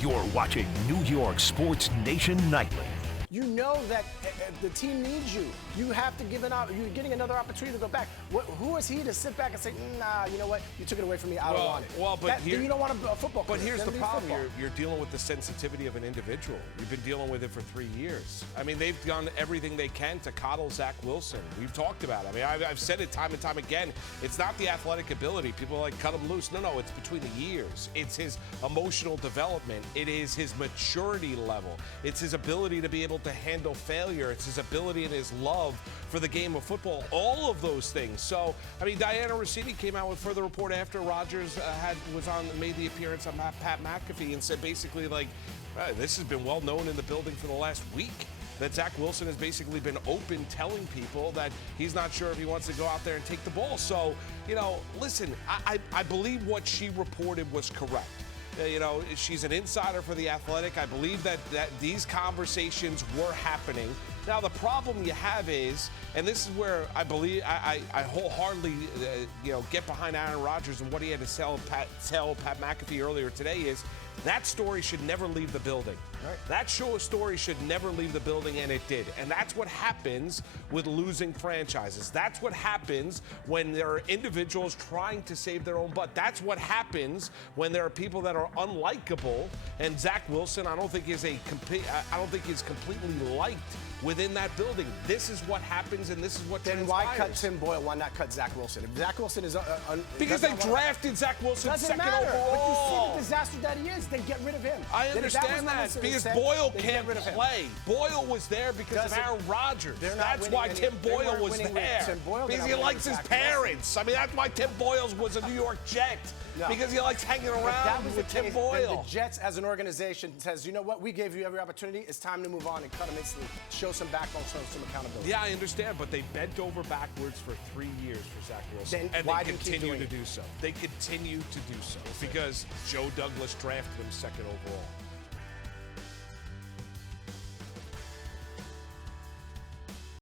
You're watching New York Sports Nation Nightly. You know that the team needs you. You have to give it up. You're getting another opportunity to go back. Who is he to sit back and say, nah, you know what? You took it away from me. I don't want it. Well, but you don't want a football career. But here's the problem. You're dealing with the sensitivity of an individual. You've been dealing with it for 3 years. I mean, they've done everything they can to coddle Zach Wilson. We've talked about it. I mean, I've said it time and time again. It's not the athletic ability. People are like, cut him loose. No, it's between the years. It's his emotional development. It is his maturity level. It's his ability to be able to handle failure. It's his ability and his love for the game of football. All of those things. So, I mean, Diana Rossini came out with further report after Rodgers made the appearance on Pat McAfee and said basically like, this has been well known in the building for the last week. That Zach Wilson has basically been open telling people that he's not sure if he wants to go out there and take the ball. So, listen, I believe what she reported was correct. She's an insider for The Athletic. I believe that these conversations were happening. Now, the problem you have is, and this is where I believe I wholeheartedly get behind Aaron Rodgers and what he had to tell Pat McAfee earlier today is that story should never leave the building. Right. That story should never leave the building, and it did. And that's what happens with losing franchises. That's what happens when there are individuals trying to save their own butt. That's what happens when there are people that are unlikable. And Zach Wilson, I don't think is completely liked within that building. This is what happens, and this is what transpires. Then why cut Tim Boyle? Why not cut Zach Wilson? If Zach Wilson is because they drafted Zach Wilson second overall. But you see the disaster that he is. Then get rid of him. I understand that because Boyle can't play. Boyle was there because of Aaron Rodgers. That's why Tim Boyle was there. Because he likes his parents. I mean, that's why Tim Boyle was a New York Jet. No. Because he likes hanging around with Tim Boyle. The Jets, as an organization, says, you know what? We gave you every opportunity. It's time to move on and cut them instantly. Show some backbone, show some accountability. Yeah, I understand, but they bent over backwards for 3 years for Zach Wilson. Then why they continue to do so. They continue to do so because Joe Douglas drafted him second overall.